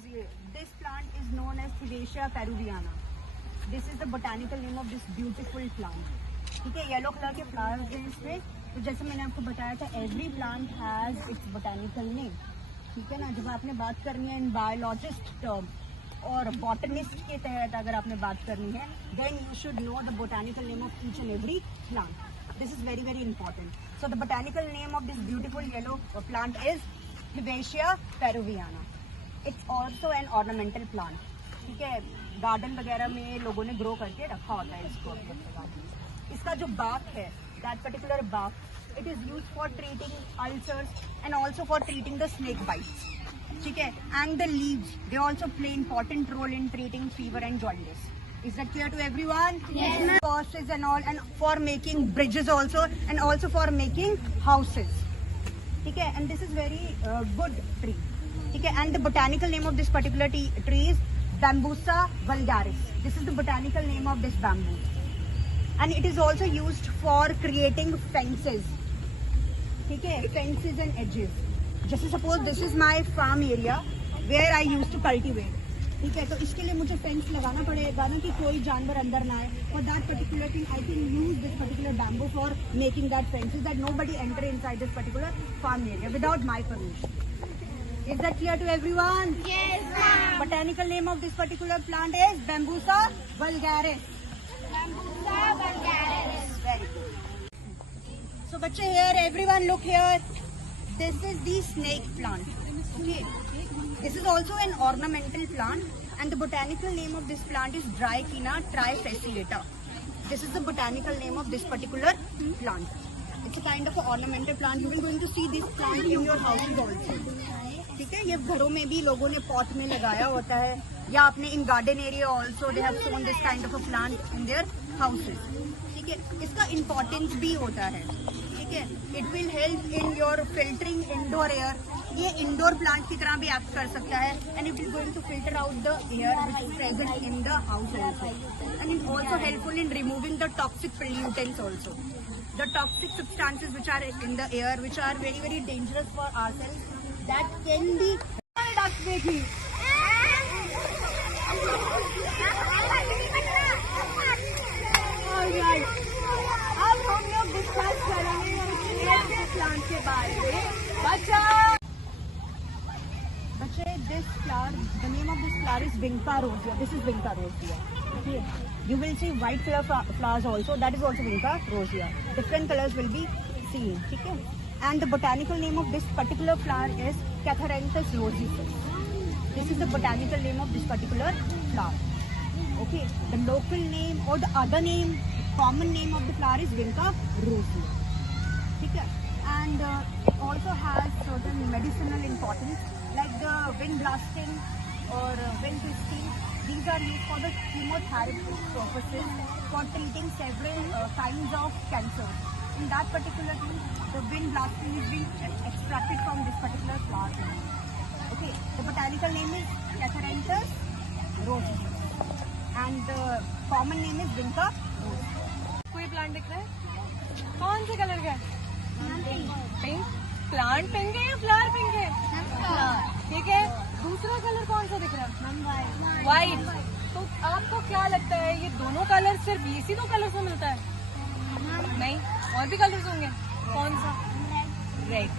लीजिए, this plant is known as Thevetia peruviana. This is the botanical name of this beautiful plant. ठीक है, yellow colour के flowers हैं इसमें. तो जैसे मैंने आपको बताया था, every plant has its botanical name. ठीक है ना. जब आपने बात करनी है इन बायोलॉजिस्ट टर्म और बॉटनिस्ट के तहत अगर आपने बात करनी है, then you should know the botanical name of each and every plant. This is very very important. So the botanical name of this beautiful yellow plant is Thivesia peruviana. It's also an ornamental plant. ठीक है, garden वगैरह में लोगों ने grow करके रखा होता है इसको. इसका जो bark है, that particular bark, it is used for treating ulcers and also for treating the snake bites. ठीक है, and the leaves, they also play important role in treating fever and jaundice. Is that clear to everyone? Yes. Causes and all, and for making bridges also, and also for making houses. ठीक है, and this is very good tree. ठीक है, and the botanical name of this particular tree is Bambusa vulgaris. This is the botanical name of this bamboo, and it is also used for creating fences. ठीक है, fences and edges. जैसे suppose this is my farm area where I used to cultivate. ठीक है, तो इसके लिए मुझे fence लगाना पड़ेगा ना कि कोई जानवर अंदर ना आए. For that particular thing I can use this particular bamboo for making that fences that nobody enter inside this particular farm area without my permission. Is that clear to everyone? Yes, ma'am. Botanical name of this particular plant is Bambusa vulgaris. Bambusa vulgaris. Very good. So बच्चे, here everyone look here. This is the snake plant. Okay. This is also an ornamental plant, and the botanical name of this plant is Drykena trifasciata. This is the botanical name of this particular plant. It's a kind of an ornamental plant. You will going to see this plant in your houses also. ठीक है, ये घरों में भी लोगों ने pot में लगाया होता है, या अपने in garden area also they have sown this kind of a plant in their houses. ठीक है, इसका इम्पोर्टेंस भी होता है. ठीक है, it will help in your filtering indoor air. ये इंडोर प्लांट की तरह भी एक्ट कर सकता है, and it is going to filter out the air which is present in the house also, and it also helpful in removing the toxic pollutants also, the toxic substances which are in the air which are very very dangerous for ourselves that can be. अब हम लोग discuss करेंगे plant के बारे में. बच्चे, this flower, the name of this flower is Vinca rosea. This is Vinca rosea. Okay. You will see white color flowers also. That is also Vinca rosea. Different colors will be seen. ठीक है. And the botanical name of this particular flower is Catharanthus roseus. This is the botanical name of this particular flower. Okay. The local name or the other name, common name of the flower is Vinca rosea. ठीक है. And it also has certain medicinal importance, like the wind blasting or wind twisting. These are used for the chemotherapy purposes for treating several kinds of cancer. In that particular thing, the wind blasting is being extracted from this particular flower. Okay, the botanical name is Catharanthus roseus, and the common name is Vinca rosea. कोई plant दिख रहा है? कौन से colour का है? Pink. Plant pink है या फ्लावर पिंक है? ठीक है, दूसरा कलर कौन सा दिख रहा है? व्हाइट. तो आपको क्या लगता है, ये दोनों कलर सिर्फ इसी दो कलर से मिलता है? नहीं, और भी कलर्स होंगे. कौन सा? रेड.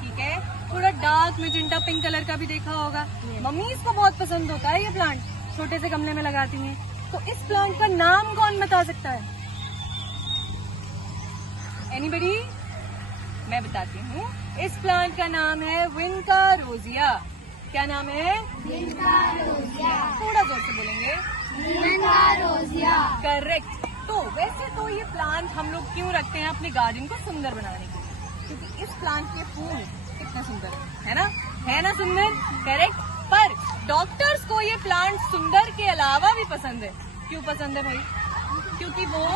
ठीक है, थोड़ा डार्क मैजेंटा पिंक कलर का भी देखा होगा. मम्मी इसको बहुत पसंद होता है ये प्लांट, छोटे से गमले में लगाती हैं. तो इस प्लांट का नाम कौन बता सकता है? एनीबडी? मैं बताती हूँ. इस प्लांट का नाम है विंका रोजिया. क्या नाम है? Vinca rosea. थोड़ा जोर से बोलेंगे. Vinca rosea. करेक्ट. तो वैसे तो ये प्लांट हम लोग क्यों रखते हैं? अपने गार्डन को सुंदर बनाने के लिए, क्योंकि इस प्लांट के फूल कितने सुंदर है ना? है ना सुंदर? करेक्ट. पर डॉक्टर्स को ये प्लांट सुंदर के अलावा भी पसंद है. क्यों पसंद है भाई? क्योंकि वो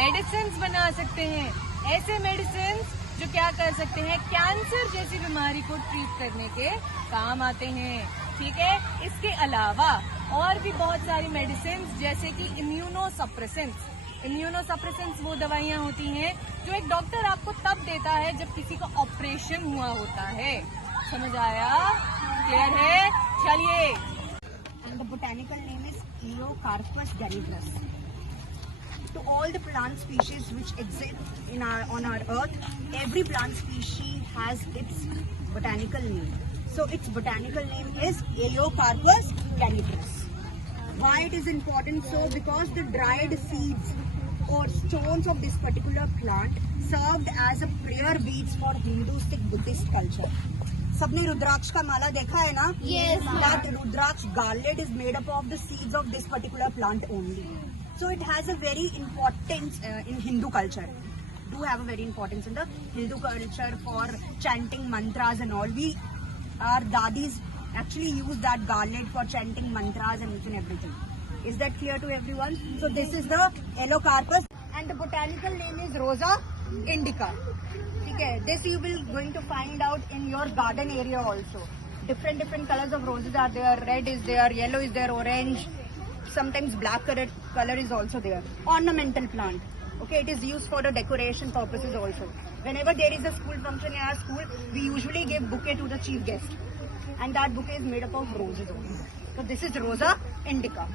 मेडिसिन बना सकते हैं. ऐसे मेडिसिन जो क्या कर सकते हैं, कैंसर जैसी बीमारी को ट्रीट करने के काम आते हैं. ठीक है, इसके अलावा और भी बहुत सारी मेडिसिन जैसे कि इम्यूनोसप्रेसेंट्स. इम्यूनोसप्रेसेंट्स वो दवाइयाँ होती हैं जो एक डॉक्टर आपको तब देता है जब किसी का ऑपरेशन हुआ होता है. समझ आया? क्लियर है? चलिए botanical name is Eocarpus genitrus. To all the plant species which exist on our earth, every plant species has its botanical name. So its botanical name is Eocarpus genitrus. Why it is important? So because the dried seeds or stones of this particular plant served as a prayer beads for Hinduistic Buddhist culture. सबने रुद्राक्ष का माला देखा है ना? Yes, ma'am. That rudraksha garland is made up of the seeds of this particular plant only. So it has a very importance in Hindu culture. Do have a very importance in the Hindu culture for chanting mantras and all. Our dadis actually use that garland for chanting mantras and each and everything. Is that clear to everyone? So this is the Eocarpus, and the botanical name is Rosa indica. Okay, this you will going to find out in your garden area also. Different colors of roses are there. Red is there, yellow is there, orange. Sometimes black color is also there. Ornamental plant. Okay, it is used for the decoration purposes also. Whenever there is a school function in our school, we usually give bouquet to the chief guest, and that bouquet is made up of roses only. So this is Rosa indica.